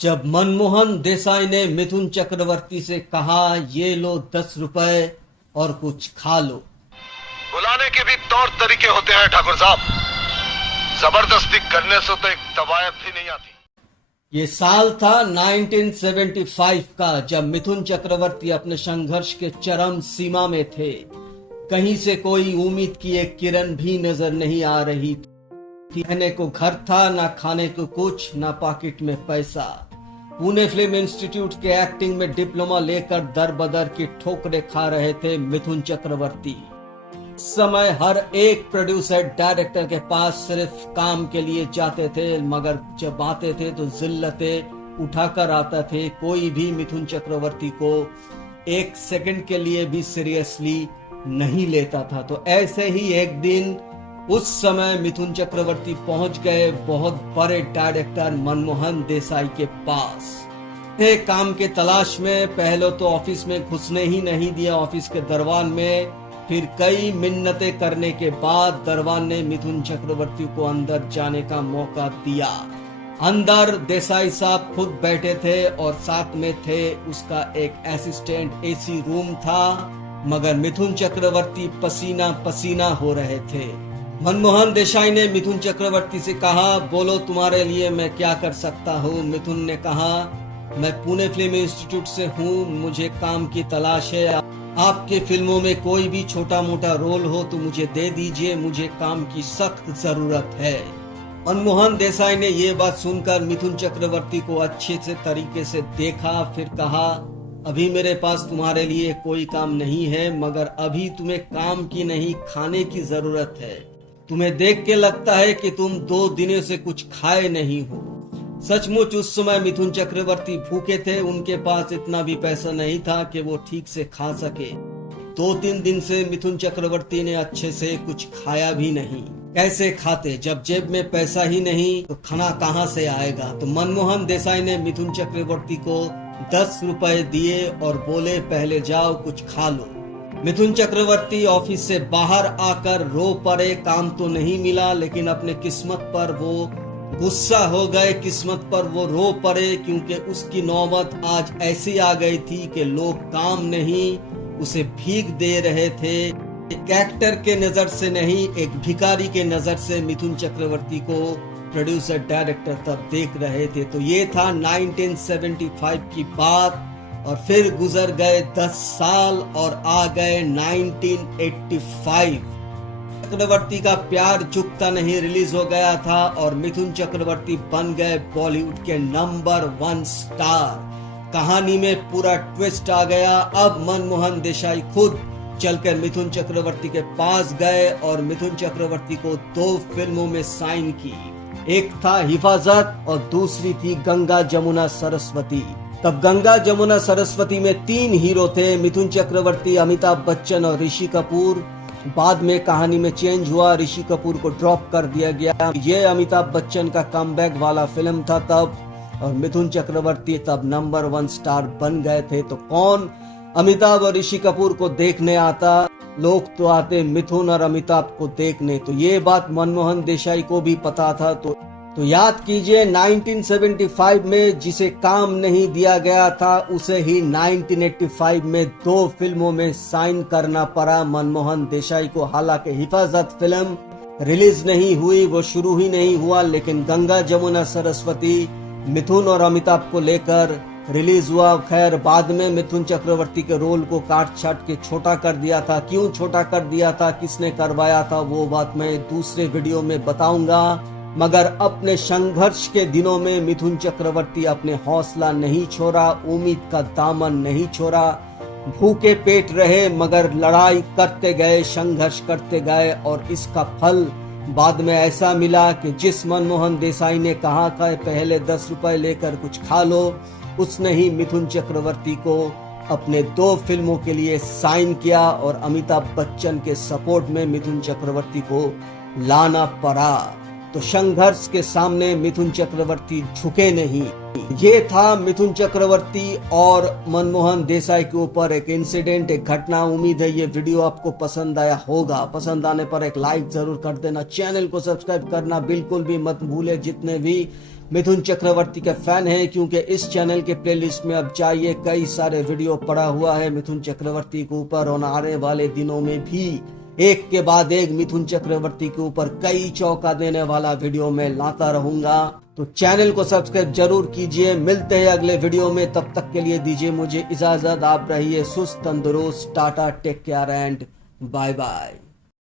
जब मनमोहन देसाई ने मिथुन चक्रवर्ती से कहा ये लो 10 रुपए और कुछ खा लो। बुलाने के भी तौर तरीके होते हैं ठाकुर साहब, जबरदस्ती करने से तो एक तवायफ भी नहीं आती। ये साल था 1975 का, जब मिथुन चक्रवर्ती अपने संघर्ष के चरम सीमा में थे। कहीं से कोई उम्मीद की एक किरण भी नजर नहीं आ रही थी। रहने को घर था, ना खाने को कुछ, ना पॉकेट में पैसा। पुणे फिल्म इंस्टीट्यूट के एक्टिंग में डिप्लोमा लेकर दर बदर की ठोकरें खा रहे थे मिथुन चक्रवर्ती। इस समय हर एक प्रोड्यूसर डायरेक्टर के पास सिर्फ काम के लिए जाते थे, मगर जब आते थे तो जिल्लतें उठाकर आता थे। कोई भी मिथुन चक्रवर्ती को एक सेकंड के लिए भी सीरियसली नहीं लेता था। तो ऐसे ही एक दिन उस समय मिथुन चक्रवर्ती पहुंच गए बहुत बड़े डायरेक्टर मनमोहन देसाई के पास। थे काम के तलाश में। पहले तो ऑफिस में घुसने ही नहीं दिया ऑफिस के दरबान में। फिर कई मिन्नतें करने के बाद दरबान ने मिथुन चक्रवर्ती को अंदर जाने का मौका दिया। अंदर देसाई साहब खुद बैठे थे और साथ में थे उसका एक असिस्टेंट। एसी रूम था, मगर मिथुन चक्रवर्ती पसीना पसीना हो रहे थे। मनमोहन देसाई ने मिथुन चक्रवर्ती से कहा, बोलो तुम्हारे लिए मैं क्या कर सकता हूँ। मिथुन ने कहा, मैं पुणे फिल्म इंस्टीट्यूट से हूँ, मुझे काम की तलाश है। आपके फिल्मों में कोई भी छोटा मोटा रोल हो तो मुझे दे दीजिए, मुझे काम की सख्त जरूरत है। मनमोहन देसाई ने ये बात सुनकर मिथुन चक्रवर्ती को अच्छे से तरीके से देखा, फिर कहा, अभी मेरे पास तुम्हारे लिए कोई काम नहीं है, मगर अभी तुम्हें काम की नहीं खाने की जरूरत है। तुम्हें देख के लगता है कि तुम 2 दिनों से कुछ खाए नहीं हो। सचमुच उस समय मिथुन चक्रवर्ती भूखे थे। उनके पास इतना भी पैसा नहीं था कि वो ठीक से खा सके। 2-3 दिन से मिथुन चक्रवर्ती ने अच्छे से कुछ खाया भी नहीं। कैसे खाते जब जेब में पैसा ही नहीं, तो खाना कहाँ से आएगा। तो मनमोहन देसाई ने मिथुन चक्रवर्ती को 10 रुपए दिए और बोले, पहले जाओ कुछ खा लो। मिथुन चक्रवर्ती ऑफिस से बाहर आकर रो पड़े। काम तो नहीं मिला, लेकिन अपने किस्मत पर वो गुस्सा हो गए, किस्मत पर वो रो पड़े, क्योंकि उसकी नौबत आज ऐसी आ गई थी कि लोग काम नहीं उसे भीख दे रहे थे। एक एक्टर के नजर से नहीं, एक भिखारी के नजर से मिथुन चक्रवर्ती को प्रोड्यूसर डायरेक्टर तब देख रहे थे। तो ये था 1975 की बात। और फिर गुजर गए 10 साल और आ गए 1985। चक्रवर्ती का प्यार झुकता नहीं रिलीज हो गया था और मिथुन चक्रवर्ती बन गए बॉलीवुड के नंबर 1 स्टार। कहानी में पूरा ट्विस्ट आ गया। अब मनमोहन देसाई खुद चलकर मिथुन चक्रवर्ती के पास गए और मिथुन चक्रवर्ती को 2 फिल्मों में साइन की। एक था हिफाजत और दूसरी थी गंगा जमुना सरस्वती। तब गंगा जमुना सरस्वती में 3 हीरो थे, मिथुन चक्रवर्ती, अमिताभ बच्चन और ऋषि कपूर। बाद में कहानी में चेंज हुआ, ऋषि कपूर को ड्रॉप कर दिया गया। ये अमिताभ बच्चन का कमबैक वाला फिल्म था तब, और मिथुन चक्रवर्ती तब नंबर 1 स्टार बन गए थे। तो कौन अमिताभ और ऋषि कपूर को देखने आता? लोग तो आते मिथुन और अमिताभ को देखने। तो ये बात मनमोहन देसाई को भी पता था। तो याद कीजिए, 1975 में जिसे काम नहीं दिया गया था, उसे ही 1985 में 2 फिल्मों में साइन करना पड़ा मनमोहन देसाई को। हालांकि हिफाजत फिल्म रिलीज नहीं हुई, वो शुरू ही नहीं हुआ, लेकिन गंगा जमुना सरस्वती मिथुन और अमिताभ को लेकर रिलीज हुआ। खैर, बाद में मिथुन चक्रवर्ती के रोल को काट छाट के छोटा कर दिया था। क्यों छोटा कर दिया था, किसने करवाया था, वो बात मैं दूसरे वीडियो में बताऊंगा। मगर अपने संघर्ष के दिनों में मिथुन चक्रवर्ती अपने हौसला नहीं छोड़ा, उम्मीद का दामन नहीं छोड़ा। भूखे पेट रहे, मगर लड़ाई करते गए, संघर्ष करते गए, और इसका फल बाद में ऐसा मिला कि जिस मनमोहन देसाई ने कहा था पहले 10 रुपए लेकर कुछ खा लो, उसने ही मिथुन चक्रवर्ती को अपने 2 फिल्मों के लिए साइन किया और अमिताभ बच्चन के सपोर्ट में मिथुन चक्रवर्ती को लाना पड़ा। तो संघर्ष के सामने मिथुन चक्रवर्ती झुके नहीं। ये था मिथुन चक्रवर्ती और मनमोहन देसाई के ऊपर एक इंसिडेंट, एक घटना। उम्मीद है ये वीडियो आपको पसंद आया होगा। पसंद आने पर एक लाइक जरूर कर देना, चैनल को सब्सक्राइब करना बिल्कुल भी मत भूले जितने भी मिथुन चक्रवर्ती के फैन हैं, क्योंकि इस चैनल के प्लेलिस्ट में अब चाहिए कई सारे वीडियो पड़ा हुआ है मिथुन चक्रवर्ती के ऊपर। और आने वाले दिनों में भी एक के बाद एक मिथुन चक्रवर्ती के ऊपर कई चौंका देने वाला वीडियो में लाता रहूंगा। तो चैनल को सब्सक्राइब जरूर कीजिए। मिलते हैं अगले वीडियो में, तब तक के लिए दीजिए मुझे इजाजत। आप रहिए सुस्त तंदुरुस्त। Tata, take care and bye bye.